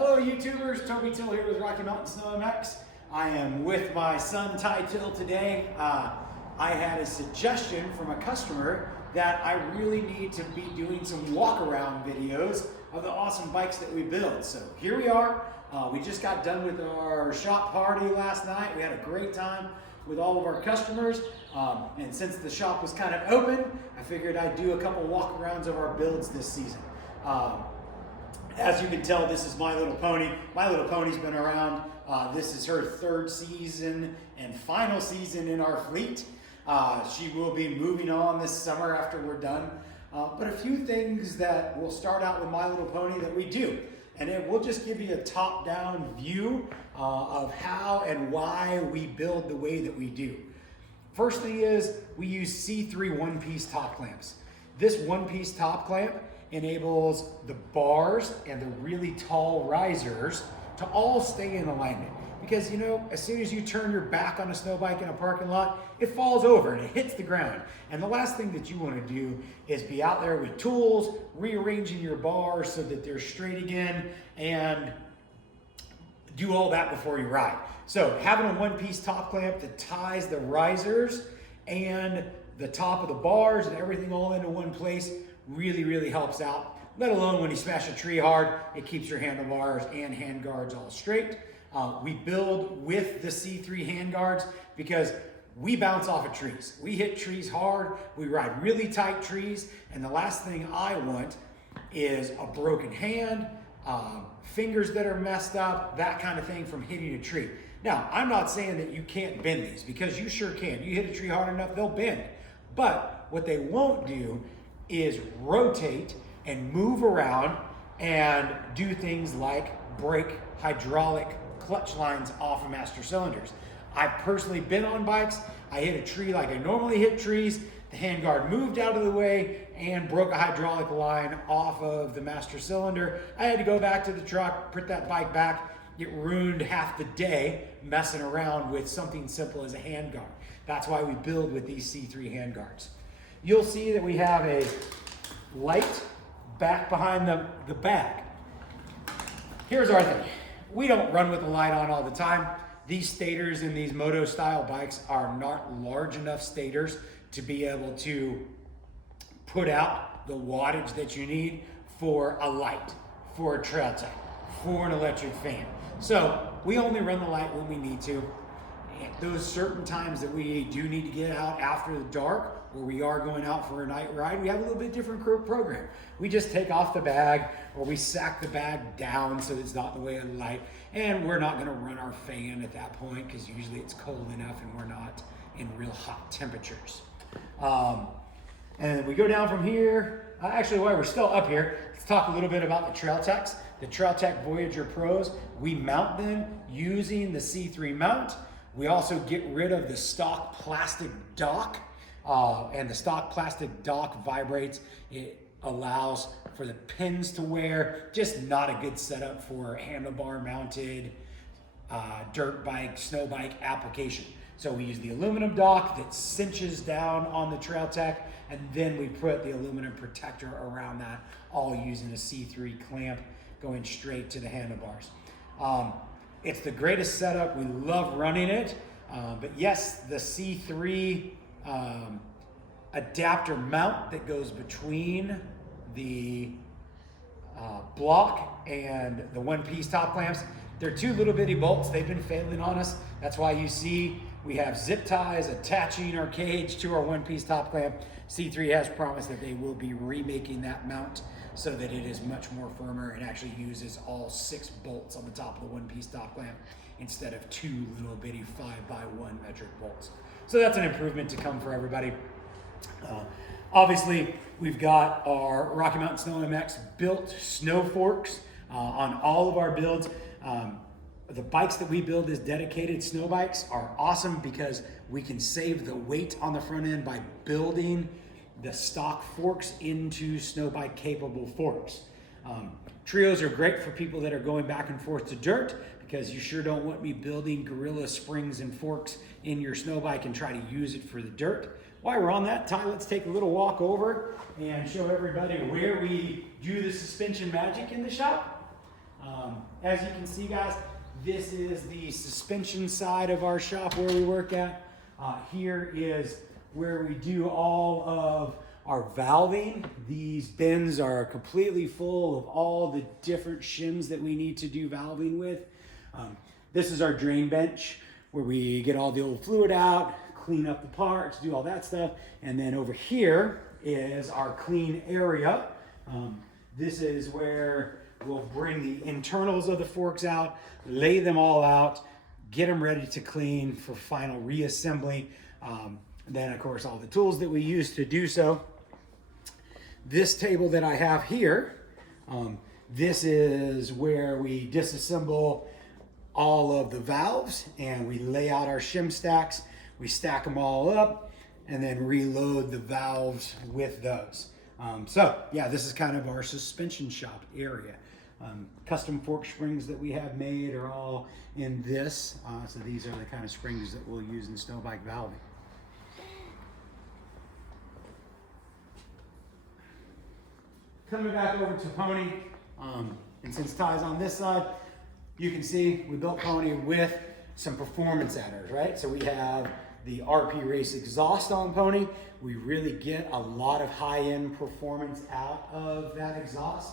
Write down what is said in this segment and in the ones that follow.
Hello YouTubers, Toby Till here with Rocky Mountain Snow MX. I am with my son Ty Till today. I had a suggestion from a customer that I really need to be doing some walk around videos of the awesome bikes that we build. So here we are. We just got done with our shop party last night. We had a great time with all of our customers. And since the shop was kind of open, I figured I'd do a couple walk arounds of our builds this season. As you can tell, this is My Little Pony. My Little Pony's been around. This is her third season and final season in our fleet. She will be moving on this summer after we're done. But a few things that we'll start out with My Little Pony that we do. And it will just give you a top-down view of how and why we build the way that we do. First thing is we use C3 one-piece top clamps. This one-piece top clamp enables the bars and the really tall risers to all stay in alignment. Because, you know, as soon as you turn your back on a snow bike in a parking lot, it falls over and it hits the ground. And the last thing that you want to do is be out there with tools, rearranging your bars so that they're straight again, and do all that before you ride. So having a one-piece top clamp that ties the risers and the top of the bars and everything all into one place really helps out. Let alone when you smash a tree hard, it keeps your handlebars and hand guards all straight. We build with the C3 hand guards because we bounce off of trees. We hit trees hard, we ride really tight trees, and the last thing I want is a broken hand, fingers that are messed up, that kind of thing from hitting a tree. Now, I'm not saying that you can't bend these, because you sure can. You hit a tree hard enough, they'll bend. But what they won't do is rotate and move around and do things like break hydraulic clutch lines off of master cylinders. I've personally been on bikes. I hit a tree like I normally hit trees. The handguard moved out of the way and broke a hydraulic line off of the master cylinder. I had to go back to the truck, put that bike back. It ruined half the day messing around with something simple as a handguard. That's why we build with these C3 handguards. You'll see that we have a light back behind the bag. Here's our thing. We don't run with the light on all the time. These stators in these moto style bikes are not large enough stators to be able to put out the wattage that you need for a light, for a trail tech, for an electric fan. So we only run the light when we need to. At those certain times that we do need to get out after the dark, or we are going out for a night ride, we have a little bit different program. We just take off the bag, or we sack the bag down so it's not in the way of the light, and we're not gonna run our fan at that point because usually it's cold enough and we're not in real hot temperatures. And we go down from here. Actually, while we're still up here, let's talk a little bit about the Trail Techs. The Trail Tech Voyager Pros, we mount them using the C3 mount. We also get rid of the stock plastic dock, and the stock plastic dock vibrates. It allows for the pins to wear, just not a good setup for handlebar mounted dirt bike, snow bike application. So we use the aluminum dock that cinches down on the Trail Tech, and then we put the aluminum protector around that, all using a C3 clamp going straight to the handlebars. It's the greatest setup. We love running it. But yes, the C3 adapter mount that goes between the block and the one-piece top clamps, they're two little bitty bolts. They've been failing on us. That's why you see we have zip ties attaching our cage to our one-piece top clamp. C3 has promised that they will be remaking that mount so that it is much more firmer and actually uses all 6 bolts on the top of the one-piece top clamp instead of 2 little bitty 5x1 metric bolts. So that's an improvement to come for everybody. Obviously, we've got our Rocky Mountain Snow MX built snow forks on all of our builds. The bikes that we build as dedicated snow bikes are awesome because we can save the weight on the front end by building the stock forks into snow bike capable forks. Trios are great for people that are going back and forth to dirt because you sure don't want me building gorilla springs and forks in your snow bike and try to use it for the dirt. While we're on that, Ty, let's take a little walk over and show everybody where we do the suspension magic in the shop. As you can see, guys, this is the suspension side of our shop where we work at. Here is where we do all of our valving. These bins are completely full of all the different shims that we need to do valving with. This is our drain bench where we get all the old fluid out, clean up the parts, do all that stuff. And then over here is our clean area. This is where we'll bring the internals of the forks out, lay them all out, get them ready to clean for final reassembly. Then of course all the tools that we use to do so. This table that I have here, this is where we disassemble all of the valves and we lay out our shim stacks. We stack them all up and then reload the valves with those. So yeah, this is kind of our suspension shop area. Custom fork springs that we have made are all in this. So these are the kind of springs that we'll use in snow bike valving. Coming back over to Pony, and since Ty's on this side, you can see we built Pony with some performance adders, right? So we have the RP Race exhaust on Pony. We really get a lot of high-end performance out of that exhaust.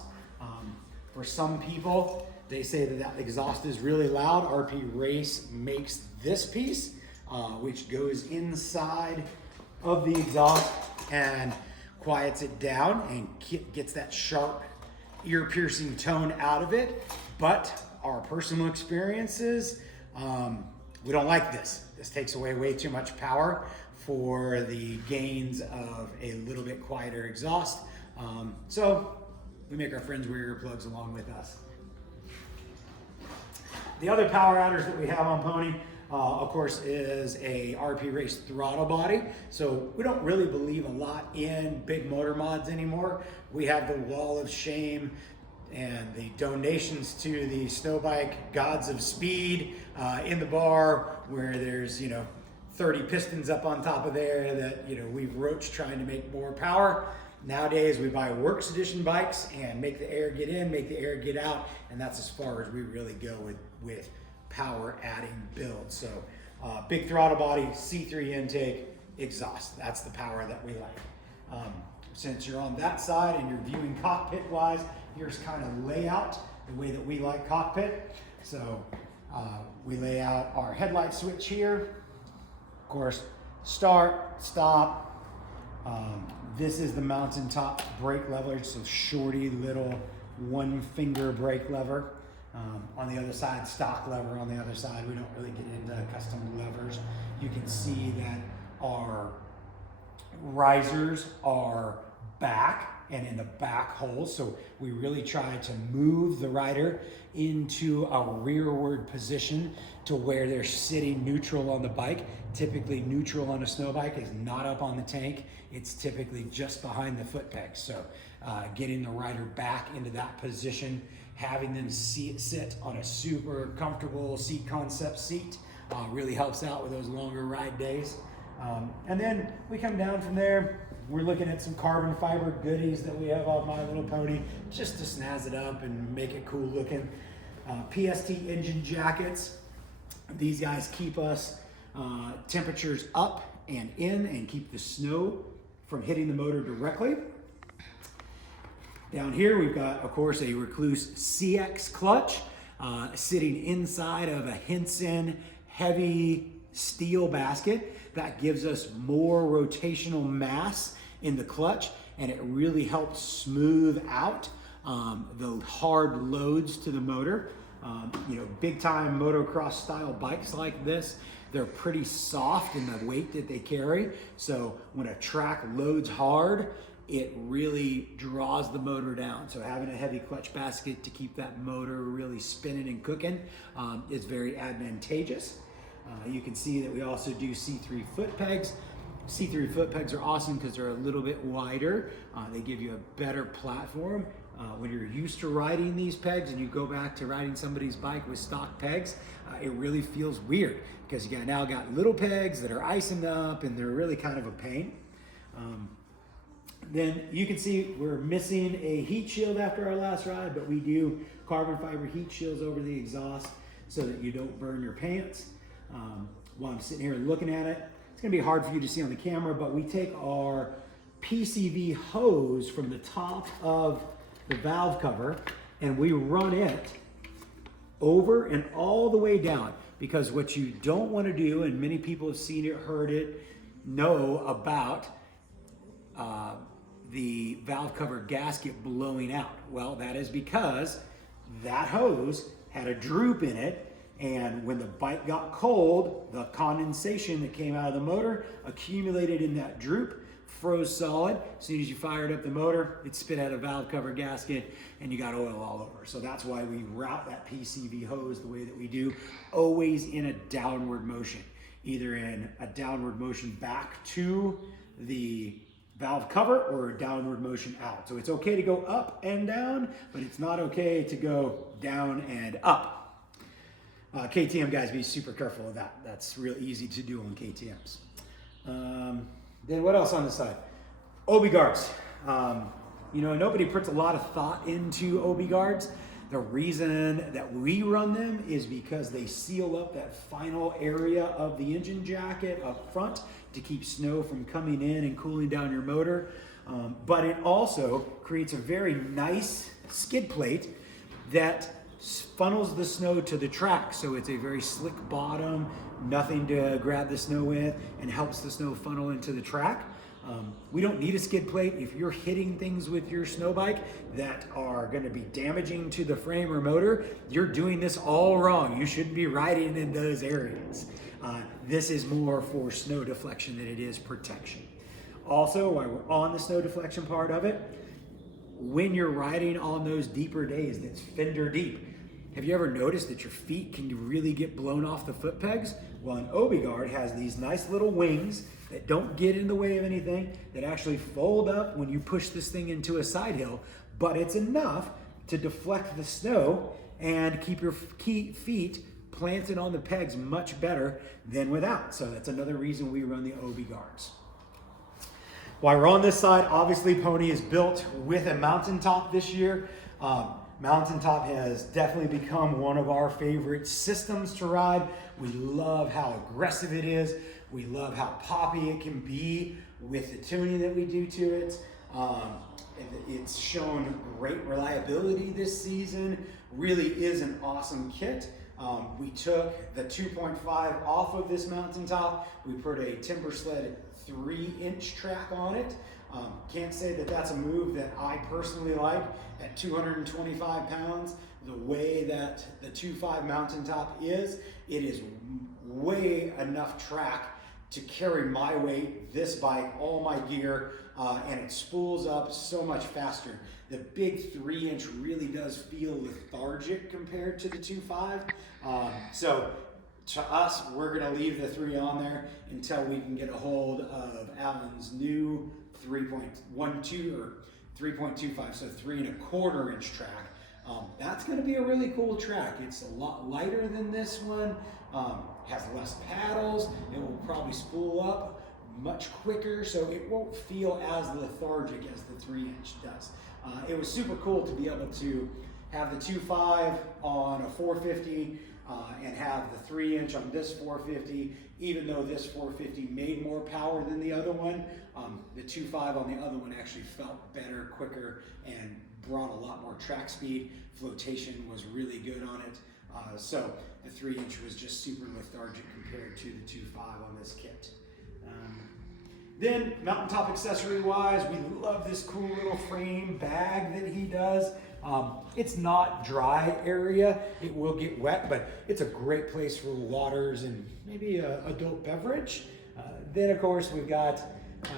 For some people, they say that that exhaust is really loud. RP Race makes this piece, which goes inside of the exhaust and quiets it down and gets that sharp, ear-piercing tone out of it. But our personal experiences, we don't like this. This takes away way too much power for the gains of a little bit quieter exhaust. So we make our friends wear earplugs along with us. The other power adders that we have on Pony, of course, is a RP Race throttle body. So we don't really believe a lot in big motor mods anymore. We have the wall of shame and the donations to the snow bike gods of speed in the bar, where there's 30 pistons up on top of there that we've roached trying to make more power. Nowadays we buy Works Edition bikes and make the air get in, make the air get out, and that's as far as we really go with power adding builds. So big throttle body, C3 intake, exhaust. That's the power that we like. Since you're on that side and you're viewing cockpit wise, here's kind of layout, the way that we like cockpit. So we lay out our headlight switch here. Of course, start, stop. This is the MTN.TOP brake lever. It's a shorty little one finger brake lever. On the other side, stock lever on the other side. We don't really get into custom levers. You can see that our risers are back and in the back hole. So we really try to move the rider into a rearward position to where they're sitting neutral on the bike. Typically neutral on a snow bike is not up on the tank. It's typically just behind the foot pegs. So getting the rider back into that position, having them sit on a super comfortable seat concept seat really helps out with those longer ride days. And then we come down from there. We're looking at some carbon fiber goodies that we have on My Little Pony just to snazz it up and make it cool looking. PST engine jackets. These guys keep us temperatures up and in and keep the snow from hitting the motor directly. Down here we've got, of course, a Recluse CX clutch sitting inside of a Henson heavy steel basket. That gives us more rotational mass in the clutch, and it really helps smooth out the hard loads to the motor. Big time motocross style bikes like this, they're pretty soft in the weight that they carry. So when a track loads hard, it really draws the motor down. So having a heavy clutch basket to keep that motor really spinning and cooking is very advantageous. You can see that we also do C3 foot pegs. C3 foot pegs are awesome because they're a little bit wider. They give you a better platform. When you're used to riding these pegs and you go back to riding somebody's bike with stock pegs, it really feels weird because you now got little pegs that are icing up and they're really kind of a pain. Then you can see we're missing a heat shield after our last ride, but we do carbon fiber heat shields over the exhaust so that you don't burn your pants. While I'm sitting here looking at it, it's gonna be hard for you to see on the camera, but we take our PCV hose from the top of the valve cover and we run it over and all the way down, because what you don't want to do, and many people have seen it, heard it, know about the valve cover gasket blowing out. Well, that is because that hose had a droop in it, and when the bike got cold, the condensation that came out of the motor accumulated in that droop, froze solid. As soon as you fired up the motor, it spit out a valve cover gasket and you got oil all over. So that's why we route that PCV hose the way that we do, always in a downward motion, either in a downward motion back to the valve cover or a downward motion out. So it's okay to go up and down, but it's not okay to go down and up. KTM guys, be super careful of that. That's real easy to do on KTMs. Then what else on the side? OB guards. You know, nobody puts a lot of thought into OB guards. The reason that we run them is because they seal up that final area of the engine jacket up front to keep snow from coming in and cooling down your motor. But it also creates a very nice skid plate that funnels the snow to the track. So it's a very slick bottom, nothing to grab the snow with, and helps the snow funnel into the track. We don't need a skid plate. If you're hitting things with your snow bike that are going to be damaging to the frame or motor, you're doing this all wrong. You shouldn't be riding in those areas. This is more for snow deflection than it is protection. Also, while we're on the snow deflection part of it, when you're riding on those deeper days that's fender deep, have you ever noticed that your feet can really get blown off the foot pegs? Well, an OB guard has these nice little wings that don't get in the way of anything, that actually fold up when you push this thing into a side hill, but it's enough to deflect the snow and keep your feet planted on the pegs much better than without. So that's another reason we run the OB guards. While we're on this side, obviously Pony is built with a mountaintop this year. Mountaintop has definitely become one of our favorite systems to ride. We love how aggressive it is. We love how poppy it can be with the tuning that we do to it. It's shown great reliability this season. Really is an awesome kit. We took the 2.5 off of this mountaintop. We put a timber sled 3-inch track on it. Can't say that that's a move that I personally like at 225 pounds. The way that the 2.5 mountaintop is, it is way enough track to carry my weight, this bike, all my gear, and it spools up so much faster. The big 3-inch really does feel lethargic compared to the 2.5. So to us, we're gonna leave the 3 on there until we can get a hold of Alan's new 3.12 or 3.25, so 3.25-inch track. That's gonna be a really cool track. It's a lot lighter than this one, has less paddles, it will probably spool up much quicker, so it won't feel as lethargic as the 3-inch does. It was super cool to be able to have the 2.5 on a 450 and have the 3-inch on this 450, even though this 450 made more power than the other one. The 2.5 on the other one actually felt better, quicker, and brought a lot more track speed. Flotation was really good on it. So the 3-inch was just super lethargic compared to the 2.5 on this kit. Then mountaintop accessory wise, we love this cool little frame bag that he does. It's not dry area, it will get wet, but it's a great place for waters and maybe a adult beverage. Then of course we've got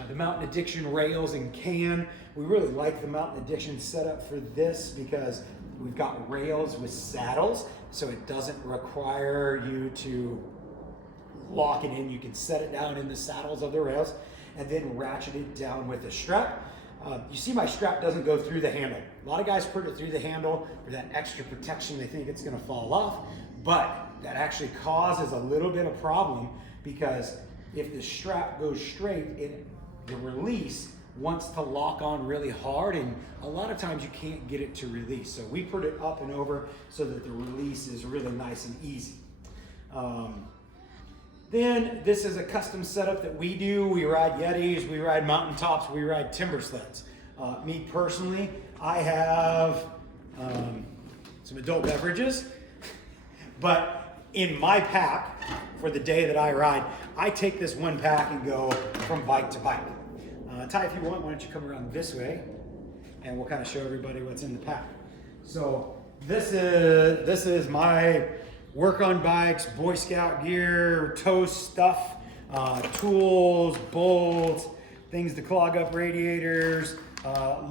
the Mountain Addiction rails and can. We really like the Mountain Addiction setup for this because we've got rails with saddles, so it doesn't require you to lock it in. You can set it down in the saddles of the rails and then ratchet it down with a strap. You see my strap doesn't go through the handle. A lot of guys put it through the handle for that extra protection. They think it's gonna fall off, but that actually causes a little bit of problem because if the strap goes straight, the release wants to lock on really hard, and a lot of times you can't get it to release. So we put it up and over so that the release is really nice and easy. Then this is a custom setup that we do. We ride Yetis, we ride mountain tops, we ride timber sleds. Me personally, I have some adult beverages, but in my pack for the day that I ride, I take this one pack and go from bike to bike. Ty, if you want, why don't you come around this way and we'll kind of show everybody what's in the pack. So this is my work on bikes, Boy Scout gear, tow stuff, tools, bolts, things to clog up radiators,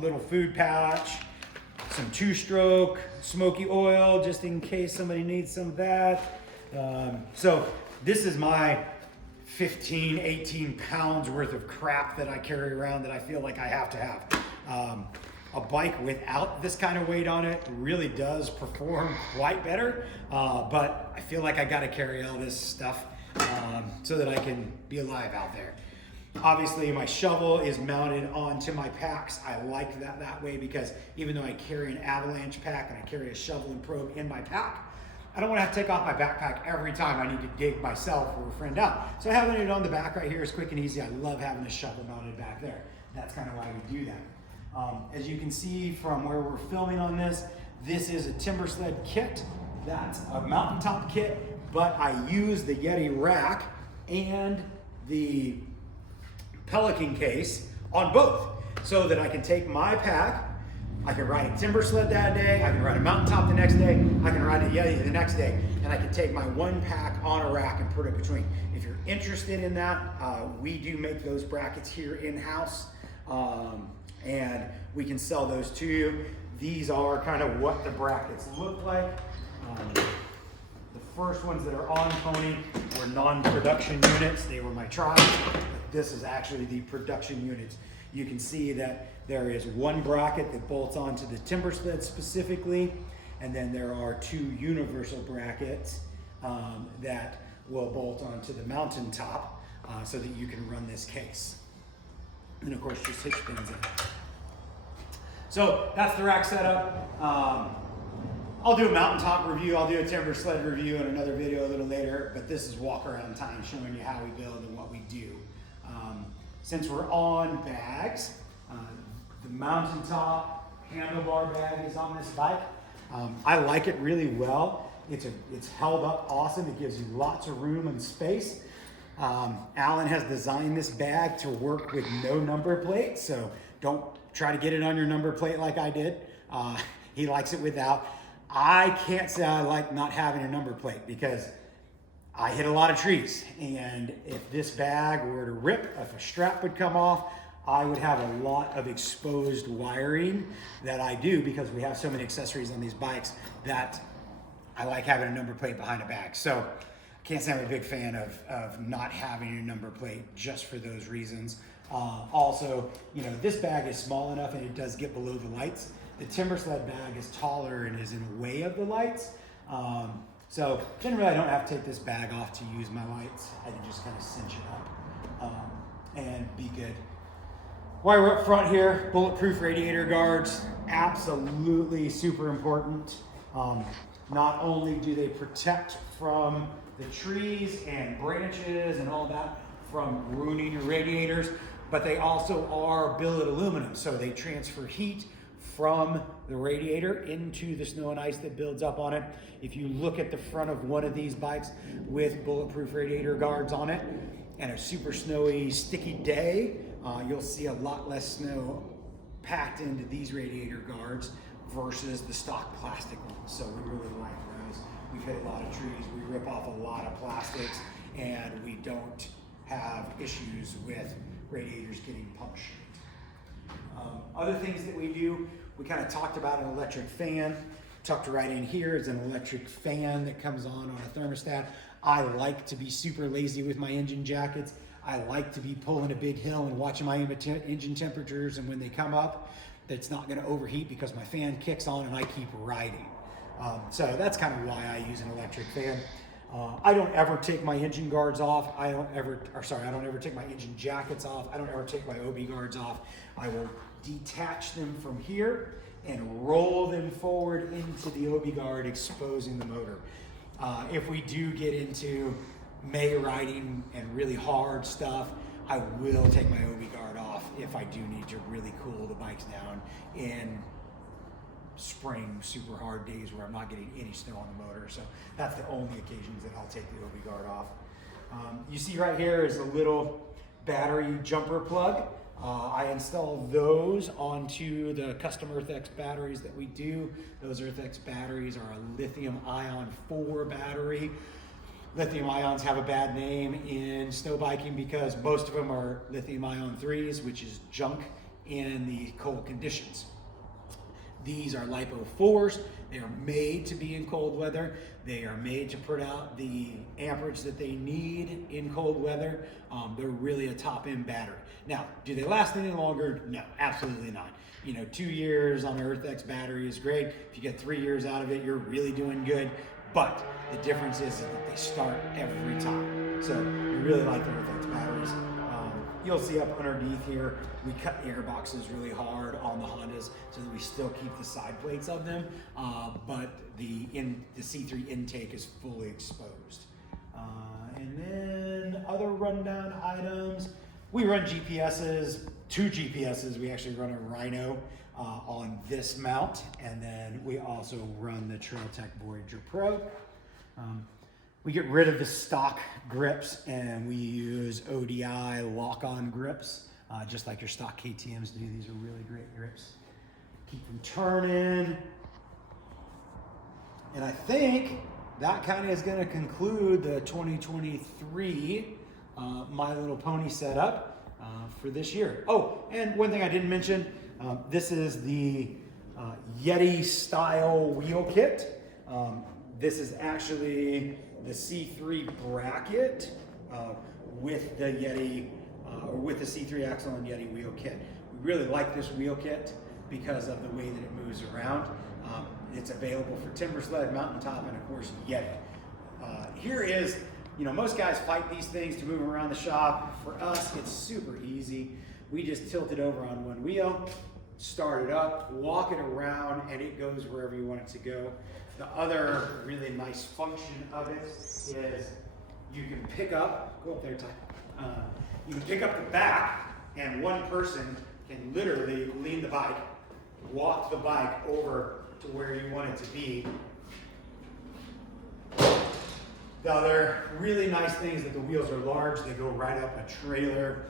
little food pouch, some two-stroke, smoky oil, just in case somebody needs some of that. So this is my 15, 18 pounds worth of crap that I carry around that I feel like I have to have. A bike without this kind of weight on it really does perform quite better, but I feel like I gotta carry all this stuff so that I can be alive out there. Obviously my shovel is mounted onto my packs. I like that way because even though I carry an avalanche pack and I carry a shovel and probe in my pack, I don't want to have to take off my backpack every time I need to dig myself or a friend out. So having it on the back right here is quick and easy. I love having a shovel mounted back there. That's kind of why we do that. As you can see from where we're filming on this is a timber sled kit. That's a mountaintop kit, but I use the Yeti rack and the Pelican case on both so that I can take my pack. I can ride a timber sled that day, I can ride a mountaintop the next day, I can ride a Yeti the next day, and I can take my one pack on a rack and put it between. If you're interested in that, we do make those brackets here in-house, and we can sell those to you. These are kind of what the brackets look like. The first ones that are on Pony were non-production units. They were my trials. This is actually the production units. You can see that there is one bracket that bolts onto the timber sled specifically, and then there are two universal brackets that will bolt onto the mountaintop so that you can run this case. And of course, just hitch pins in. So that's the rack setup. I'll do a mountaintop review, I'll do a timber sled review in another video a little later, but this is walk around time showing you how we build and what we do. Since we're on bags, the mountaintop handlebar bag is on this bike. I like it really well. It's held up awesome. It gives you lots of room and space. Alan has designed this bag to work with no number plate, so don't try to get it on your number plate like I did. He likes it without. I can't say I like not having a number plate because I hit a lot of trees, and if this bag were to rip, if a strap would come off, I would have a lot of exposed wiring that I do because we have so many accessories on these bikes that I like having a number plate behind a bag. So I can't say I'm a big fan of not having a number plate just for those reasons. Also, you know, this bag is small enough and it does get below the lights. The timber sled bag is taller and is in the way of the lights. So generally I don't have to take this bag off to use my lights. I can just kind of cinch it up and be good. While we're up front here, bulletproof radiator guards, absolutely super important. Not only do they protect from the trees and branches and all that from ruining your radiators, but they also are billet aluminum, so they transfer heat from the radiator into the snow and ice that builds up on it. If you look at the front of one of these bikes with bulletproof radiator guards on it and a super snowy, sticky day, you'll see a lot less snow packed into these radiator guards versus the stock plastic ones. So we really like those. We've hit a lot of trees, we rip off a lot of plastics, and we don't have issues with radiators getting punctured. Other things that we do, we kind of talked about an electric fan. Tucked right in here is an electric fan that comes on a thermostat. I like to be super lazy with my engine jackets. I like to be pulling a big hill and watching my engine temperatures, and when they come up, it's not going to overheat because my fan kicks on and I keep riding. So that's kind of why I use an electric fan. I don't ever take my engine guards off. I don't ever take my engine jackets off. I don't ever take my OB guards off. I will detach them from here and roll them forward into the OB guard, exposing the motor. If we do get into May riding and really hard stuff, I will take my OB guard off if I do need to really cool the bikes down in spring, super hard days where I'm not getting any snow on the motor. So that's the only occasions that I'll take the OB guard off. You see right here is a little battery jumper plug. I install those onto the custom EarthX batteries that we do. Those EarthX batteries are a lithium ion 4 battery. Lithium ions have a bad name in snow biking because most of them are lithium ion 3s, which is junk in the cold conditions. These are LiPo 4s. They are made to be in cold weather. They are made to put out the amperage that they need in cold weather. They're really a top-end battery. Now, do they last any longer? No, absolutely not. 2 years on an EarthX battery is great. If you get 3 years out of it, you're really doing good. But the difference is that they start every time. So we really like the EarthX batteries. You'll see up underneath here, we cut the air boxes really hard on the Hondas so that we still keep the side plates of them, but the C3 intake is fully exposed. And then other rundown items, we run GPSs, 2 GPSs. We actually run a Rhino on this mount, and then we also run the Trailtech Voyager Pro. We get rid of the stock grips and we use ODI lock-on grips, just like your stock KTMs do. These are really great grips. Keep them turning. And I think that kind of is going to conclude the 2023 My Little Pony setup for this year. Oh, and one thing I didn't mention, this is the Yeti style wheel kit. This is actually the C3 bracket with the Yeti, or with the C3 axle and Yeti wheel kit. We really like this wheel kit because of the way that it moves around. It's available for timber sled, mountaintop, and of course Yeti. Here is, most guys fight these things to move around the shop. For us, it's super easy. We just tilt it over on one wheel, start it up, walk it around, and it goes wherever you want it to go. The other really nice function of it is you can pick up, go up there, Ty. You can pick up the back, and one person can literally lean the bike, walk the bike over to where you want it to be. The other really nice thing is that the wheels are large. They go right up a trailer.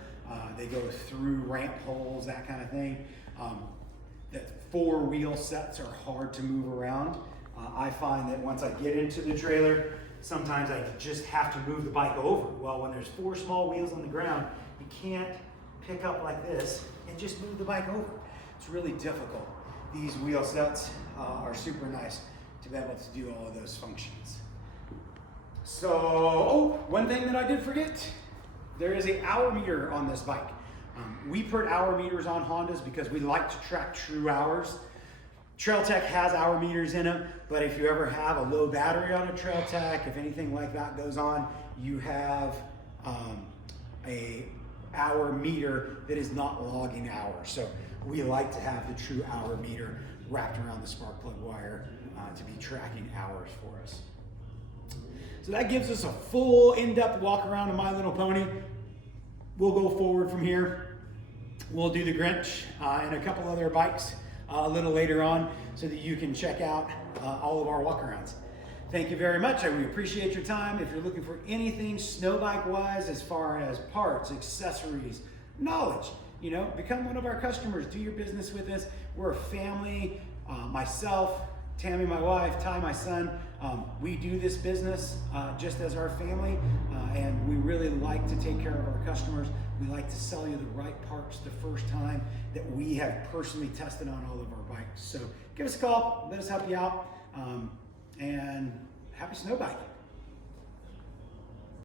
They go through ramp holes, that kind of thing. The 4-wheel sets are hard to move around. I find that once I get into the trailer, sometimes I just have to move the bike over. Well, when there's 4 small wheels on the ground, you can't pick up like this and just move the bike over. It's really difficult. These wheel sets are super nice to be able to do all of those functions. So, one thing that I did forget, there is an hour meter on this bike. We put hour meters on Hondas because we like to track true hours. Trailtech has hour meters in them, but if you ever have a low battery on a Trailtech, if anything like that goes on, you have a hour meter that is not logging hours. So we like to have the true hour meter wrapped around the spark plug wire to be tracking hours for us. So that gives us a full in-depth walk around of My Little Pony. We'll go forward from here. We'll do the Grinch and a couple other bikes a little later on so that you can check out all of our walkarounds. Thank you very much. We appreciate your time. If you're looking for anything snow bike wise as far as parts, accessories, knowledge, become one of our customers. Do your business with us. We're a family. Myself, Tammy, my wife, Ty, my son, we do this business just as our family, and we really like to take care of our customers. We like to sell you the right parts the first time that we have personally tested on all of our bikes. So give us a call, let us help you out, and happy snow biking.